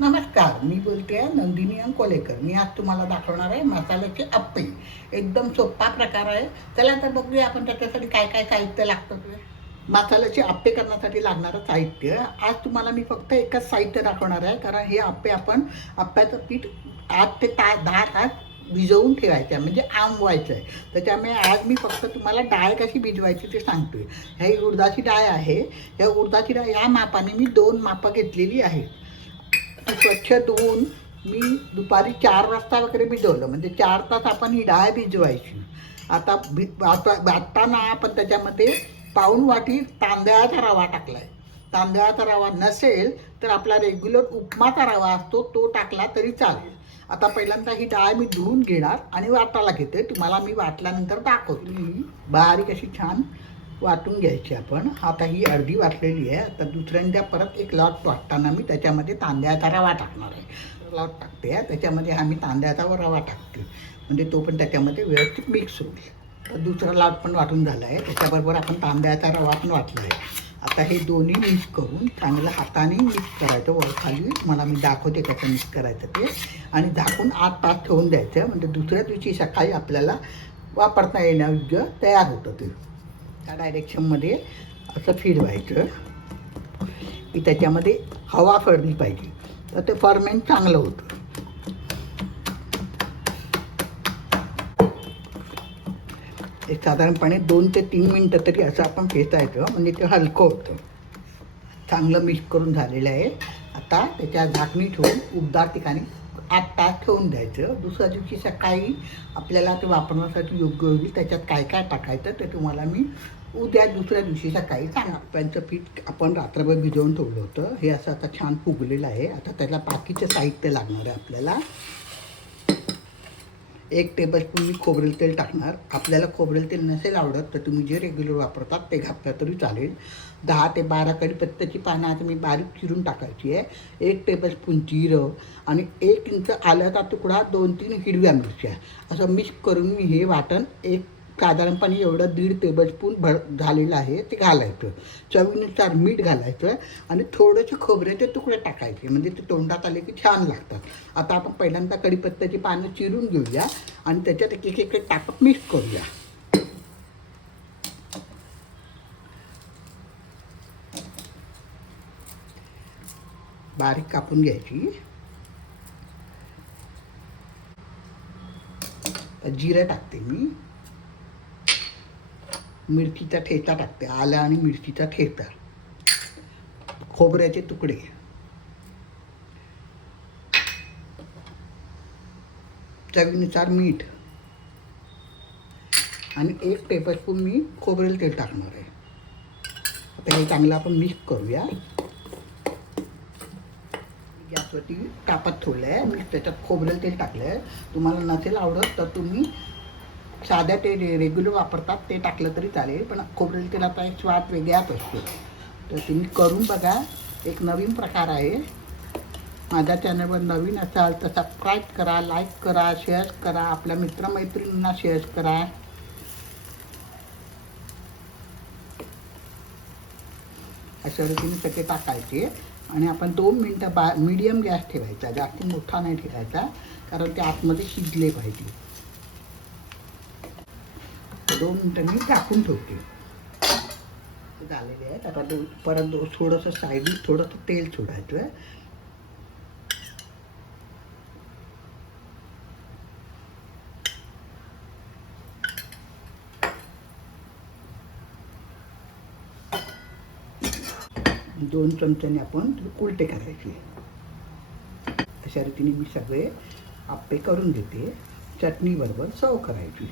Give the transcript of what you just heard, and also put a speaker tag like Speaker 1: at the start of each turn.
Speaker 1: नमस्कार मी बोलते आहे नंदिनी अंकोलेकर. मी आज तुम्हाला दाखवणार आहे मसाल्याचे अप्पे. एकदम सोपा प्रकार आहे. चला तर बघूया आपण त्याच्यासाठी काय काय साहित्य लागतं ते. मसाल्याचे अप्पे करण्यासाठी लागणारं साहित्य. आज तुम्हाला मी फक्त एकच साहित्य दाखवणार आहे. कारण हे अप्पे आपण अप्प्याचं पीठ आठ ते ता दहा तास भिजवून ठेवायचं आहे. म्हणजे आंबवायचं आहे. त्याच्यामुळे आज मी फक्त तुम्हाला डाळ कशी भिजवायची ते सांगतोय. ही उडदाची डाळ आहे. या उडदाची डाळ या मापाने मी दोन मापं घेतलेली आहेत. स्वच्छ धुवून मी दुपारी चार वाजता वगैरे भिजवलं. म्हणजे चार तास आपण ही डाळ भिजवायची. आता भि आता भाजताना आपण त्याच्यामध्ये पाऊण वाटी तांदळाचा रवा टाकला आहे तांदळाचा रवा नसेल तर आपला रेग्युलर उपमाचा रवा असतो तो टाकला तरी चालेल. आता पहिल्यांदा ही डाळ मी धुवून घेणार आणि वाटायला घेते. तुम्हाला मी वाटल्यानंतर दाखवते. बारीक अशी छान वाटून घ्यायची आपण. आता ही अर्धी वाटलेली आहे. आता दुसऱ्यांदा परत एक लॉट वाटताना मी त्याच्यामध्ये तांदळाचा रवा टाकणार आहे. लॉट टाकते आहे त्याच्यामध्ये आम्ही तांदळाचा रवा टाकते. म्हणजे तो पण त्याच्यामध्ये व्यवस्थित मिक्स होईल तर दुसरा लॉट पण वाटून झाला आहे. त्याच्याबरोबर आपण तांदळाचा रवा पण वाटला आहे. आता हे दोन्ही मिक्स करून चांगलं हाताने मिक्स करायचं. वर खाली मला मी दाखवते कसं मिक्स करायचं ते. आणि झाकून आठ तास ठेवून द्यायचं. म्हणजे दुसऱ्या दिवशी सकाळी आपल्याला वापरता येण्यायोग्य तयार होतं ते. ह्या डायरेक्शनमध्ये असं फिरवायचं. की त्याच्यामध्ये हवा फरली पाहिजे. तर ते फर्मेंट चांगलं होतं. एक साधारणपणे दोन ते तीन मिनटं तरी असं आपण फेसायचं म्हणजे ते हलकं होतं. चांगलं मिक्स करून झालेलं आहे. आता त्याच्या झाकणी ठेवून उबदार ठिकाणी आत पॅक ठेवून द्यायचं. दुसऱ्या दिवशी सकाळी आपल्याला ते वापरण्यासाठी योग्य होईल त्याच्यात काय काय टाकायचं ते तुम्हाला मी उद्या दुसऱ्या दिवशी सकाळी सांगा त्यांचं पीठ आपण रात्रभर भिजवून ठेवलं होतं. हे असं आता छान फुगलेलं आहे. आता त्याला बाकीचं साहित्य लागणार आहे आपल्याला. एक टेबलस्पून मी खोबरेल तेल टाकणार. आपल्याला खोबरेल तेल नसेल आवडत तर तुम्ही जे रेग्युलर वापरतात ते घातलं तरी चालेल. दहा ते बारा कढीपत्त्याची पानं आता मी बारीक चिरून टाकायची आहे. एक टेबलस्पून जिरं आणि एक इंच आल्याचा तुकडा दोन तीन हिरव्या मिरच्या. असं मिक्स करून मी हे वाटण एक साधारणपणे एवढं दीड टेबलस्पून भर झालेलं आहे ते घालायचं. चवीनुसार मीठ घालायचं आणि थोडंसं खोबऱ्याचे तुकडे टाकायचे. म्हणजे ते तोंडात आले की छान लागतात. आता आपण पहिल्यांदा कढीपत्त्याची पानं चिरून घेऊया आणि त्याच्यात एक एक एक टाकत मिक्स करूया. बारीक कापून घ्यायची. जिरं टाकते मी. मिरचीचा ठेचा टाकते आला आणि मिरचीचा ठेचा. खोबऱ्याचे तुकडे. चवीनुसार मीठ. आणि एक टेबलस्पून मी खोबरेल तेल टाकणार आहे. आता हे चांगलं आपण मिक्स करूया. गॅसवरती तापत ठेवलं आहे मी त्याच्यात खोबरेल तेल टाकलं आहे तुम्हाला नसेल आवडत तर तुम्ही साध्या ते रे रेग्युलर वापरतात ते टाकलं तरी चालेल पण खोबरेल तेलाचा एक स्वाद वेगळाच असतो. तर तुम्ही करून बघा एक नवीन प्रकार आहे. माझ्या चॅनलवर नवीन असाल तर सबस्क्राईब करा लाईक करा शेअर करा आपल्या मित्रमैत्रिणींना शेअर करा. अशा रीतीने सगळे टाकायचे. आणि आपण दोन मिनटं बा मीडियम गॅस ठेवायचा जास्त मोठा नाही ठेवायचा कारण ते आतमध्ये शिजले पाहिजे. दोन मिनटं मी टाकून ठेवते. झालेले आहेत. आता दोन परत दो थोडंसं साईडनी थोडंसं तेल सोडायचं आहे. दोन चमच्याने आपण उलटे करायचे अशा रीतीने मी सगळे आप्पे करून घेते. चटणीबरोबर सर्व करायची.